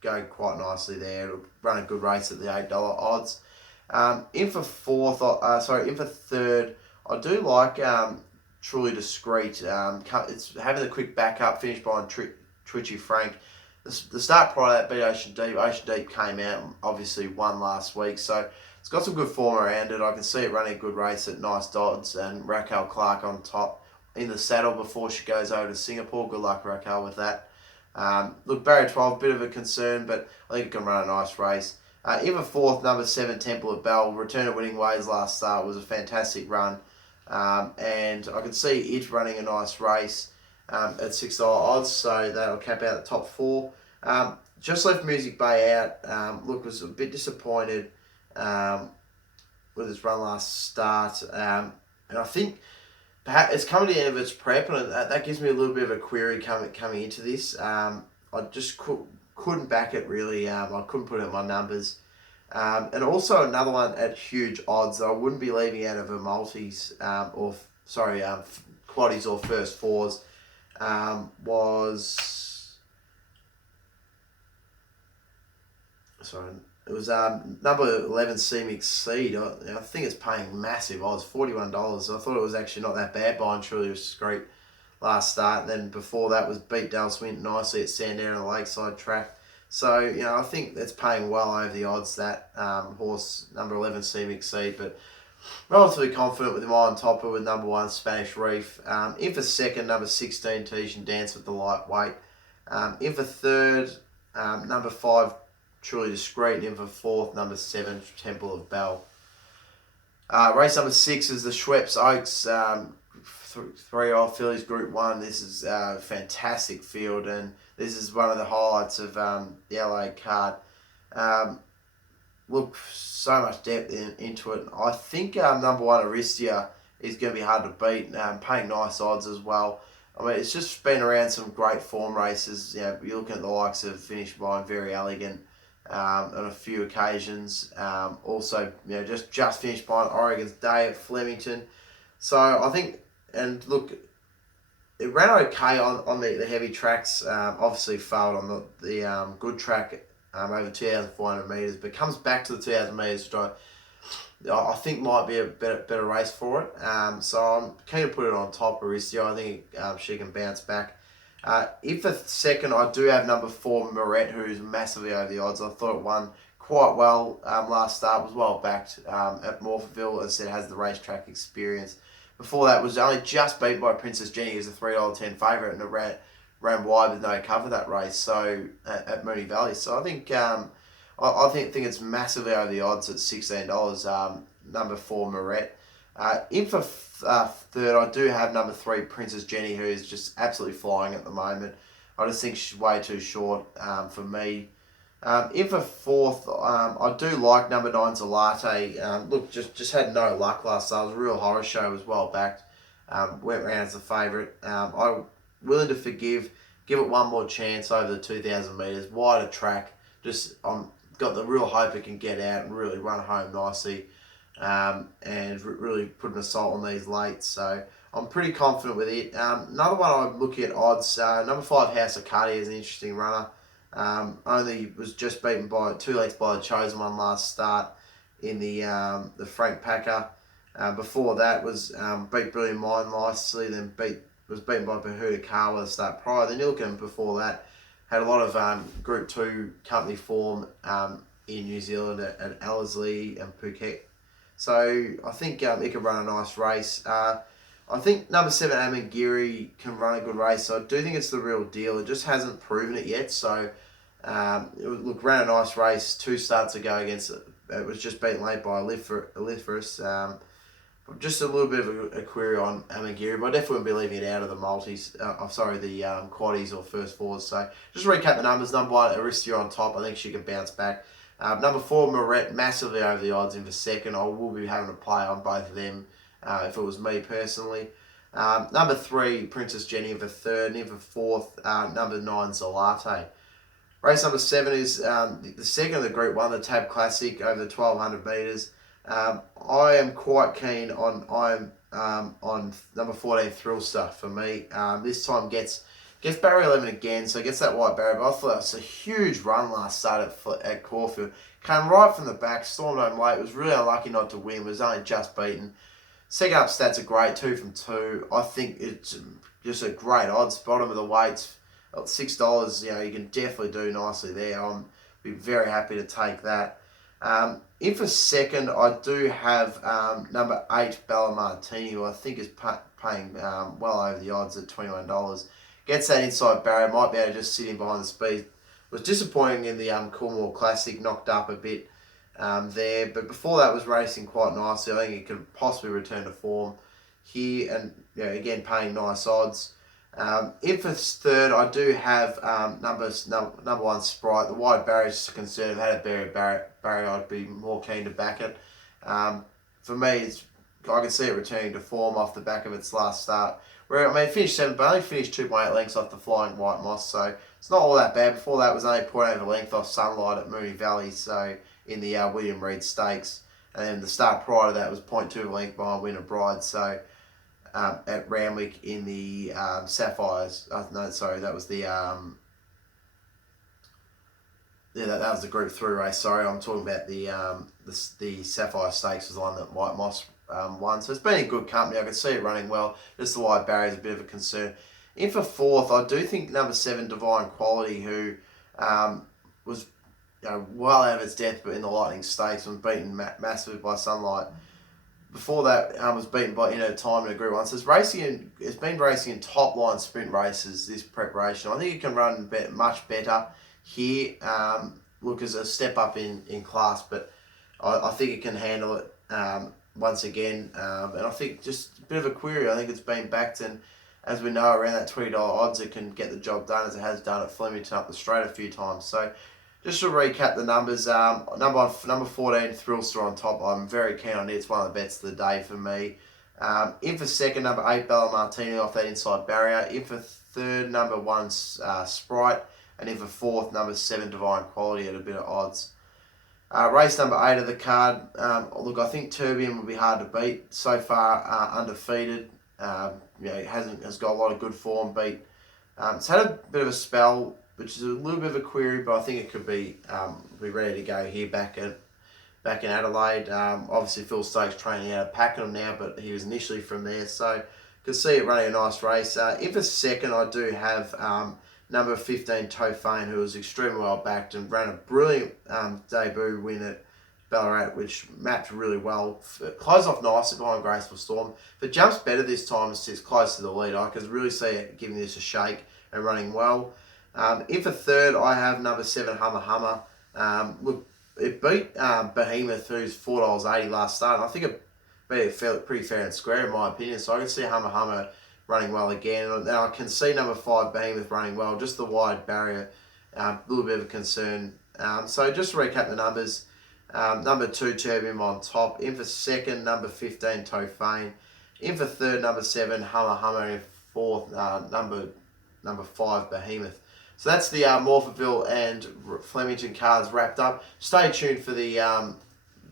go quite nicely there. It'll run a good race at the $8 odds. In for third, I do like Truly Discreet. It's having the quick backup, finished by Twitchy Frank. The start prior to that beat Ocean Deep. Ocean Deep came out and obviously won last week, so it's got some good form around it. I can see it running a good race at nice odds, and Raquel Clark on top in the saddle before she goes over to Singapore. Good luck, Raquel, with that. Look, barrier 12, bit of a concern, but I think it can run a nice race. Even fourth, number 7, Temple of Bell, return to winning ways last start, was a fantastic run. And I can see it running a nice race at $6 odds, so that'll cap out the top 4. Just left Music Bay out. Look, was a bit disappointed with his run last start. And I think perhaps it's coming to the end of its prep, and that gives me a little bit of a query coming into this. I just couldn't back it really. I couldn't put it in my numbers. And also another one at huge odds that I wouldn't be leaving out of a multis quaddies or first fours it was number 11 Seam Exceed. I think it's paying massive odds, $41. I thought it was actually not that bad buying Truly Discreet last start. And then before that was beat Dale Swint nicely at Sandown on the Lakeside track. So, I think that's paying well over the odds, that horse, number 11, Seam Exceed. But relatively confident with him on top with number 1, Spanish Reef. In for second, number 16, Tahitian Dance with the lightweight. In for third, number 5, Truly Discreet. And in for fourth, number 7, Temple of Bell. Race number 6 is the Schweppes Oaks 3-year-old fillies Group 1. This is a fantastic field, and this is one of the highlights of the LA card. Look, so much depth into it. I think number 1, Aristia, is going to be hard to beat, paying nice odds as well. I mean, it's just been around some great form races. You're looking at the likes of Finish Mine, Very Elegant, on a few occasions. Also, just finished by Oregon's Day at Flemington. So I think, and look, it ran okay on the heavy tracks. Obviously failed on the good track over 2,400 metres, but comes back to the 2,000 metres, which I think might be a better race for it. So I'm keen to put it on top of Aristia. I think she can bounce back. If for second, I do have number 4, Moret, who's massively over the odds. I thought it won quite well last start, was well backed at Morphettville, as I said, has the racetrack experience. Before that was only just beaten by Princess Jenny, who's a $3.10 favourite, and it ran wide with no cover that race. So at Moonee Valley, so I think I think it's massively over the odds at $16. Number 4, Moret. In for third, I do have number 3, Princess Jenny, who is just absolutely flying at the moment. I just think she's way too short for me. In for fourth, I do like number 9, Zalate. Look, just had no luck last start. It was a real horror show, was well backed. Went round as a favourite. I'm willing to forgive, give it one more chance over the 2,000 metres. Wider track, just got the real hope it can get out and really run home nicely. And really put an assault on these late. So I'm pretty confident with it. Another one I'm looking at odds, number 5, House of Cardi, is an interesting runner. Only was just beaten by 2 lengths by the Chosen One last start in the Frank Packer. Before that was beat Brilliant Mind nicely, then was beaten by Bahuda Kawa the start prior. Then you're looking before that, had a lot of Group 2 company form in New Zealand at Ellerslie and Phuket. So I think it could run a nice race. I think number 7, Amangiri, can run a good race. So I do think it's the real deal. It just hasn't proven it yet. So it ran a nice race 2 starts ago against it was just beaten late by Elitherus. Just a little bit of a query on Amangiri, but I definitely wouldn't be leaving it out of the multis. The quaddies or first fours. So just to recap the numbers. Number 1, Aristia on top. I think she can bounce back. Number 4, Moret, massively over the odds in for second. I will be having to play on both of them if it was me personally. Number 3, Princess Jenny in for third. And in for fourth, number 9, Zalate. Race number 7 is the second of the Group 1, the Tab Classic, over the 1,200 metres. I am quite keen on number 14, Thrill Stuff for me. This time gets Gets barrier 11 again, so gets that white barrier. But I thought that was a huge run last start at Caulfield. Came right from the back, stormed home late. Was really unlucky not to win. Was only just beaten. Second up stats are great, 2 from 2. I think it's just a great odds. Bottom of the weights, at $6. You can definitely do nicely there. I'm be very happy to take that. In for second, I do have number 8 Bella Martini, who I think is paying well over the odds at $21. Gets that inside barrier, might be able to just sit in behind the speed. Was disappointing in the Cornwall Classic, knocked up a bit there, but before that was racing quite nicely. I think it could possibly return to form here, and again paying nice odds. In for third, I do have number 1 Sprite. The wide barrier is a concern. If I had a barrier, I'd be more keen to back it. For me, I can see it returning to form off the back of its last start. Where it finished 7th, but only finished 2.8 lengths off the Flying White Moss, so it's not all that bad. Before that was only 0.8 length off Sunlight at Moonee Valley, so in the William Reid Stakes. And then the start prior to that was 0.2 length behind Winter Bride, so at Randwick in the Sapphires. No, sorry, that was the that was the Group 3 race. Sorry, I'm talking about the Sapphire Stakes was the one that White Moss won. So it's been in good company. I can see it running well. Just the wide barrier is a bit of a concern. In for fourth, I do think number 7 Divine Quality, who was well out of its depth, but in the Lightning Stakes was beaten massively by Sunlight. Before that, was beaten by Time in a Group 1. So it's been racing in top line sprint races this preparation. I think it can run much better here. Look, as a step up in class, but I think it can handle it once again. And I think just a bit of a query. I think it's been backed, and as we know, around that $20 odds, it can get the job done, as it has done at Flemington up the straight a few times. So just to recap the numbers, number 14, Thrillster on top. I'm very keen on it. It's one of the bets of the day for me. In for second, number 8, Bella Martini off that inside barrier. In for third, number 1, Sprite. And in for fourth, number 7, Divine Quality at a bit of odds. Race number 8 of the card. Look, I think Turbion will be hard to beat. So far, undefeated. Has got a lot of good form. It's had a bit of a spell, which is a little bit of a query, but I think it could be ready to go here back in Adelaide. Obviously, Phil Stokes training out of Pakenham now, but he was initially from there, so could see it running a nice race. In for second, I do have number 15 Tofane, who was extremely well backed and ran a brilliant debut win at Ballarat, which mapped really well. Closed off nicely behind Graceful Storm. If it jumps better this time, it's close to the lead. I could really see it giving this a shake and running well. In for third, I have number 7 Hummer Hummer. Look, it beat Behemoth, who's $4.80 last start. And I think it beat it pretty fair and square in my opinion. So I can see Hummer Hummer running well again. And I can see number 5 Behemoth running well. Just the wide barrier, a little bit of a concern. So just to recap the numbers. Number 2 Turbium on top. In for second, number 15 Tofane. In for third, number 7 Hummer Hummer. In fourth, number 5 Behemoth. So that's the Morphettville and Flemington cards wrapped up. Stay tuned for the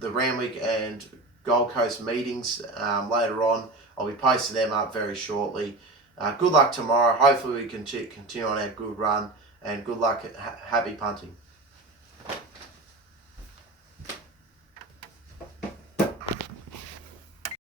Randwick and Gold Coast meetings later on. I'll be posting them up very shortly. Good luck tomorrow. Hopefully we can continue on our good run, and good luck. Happy punting.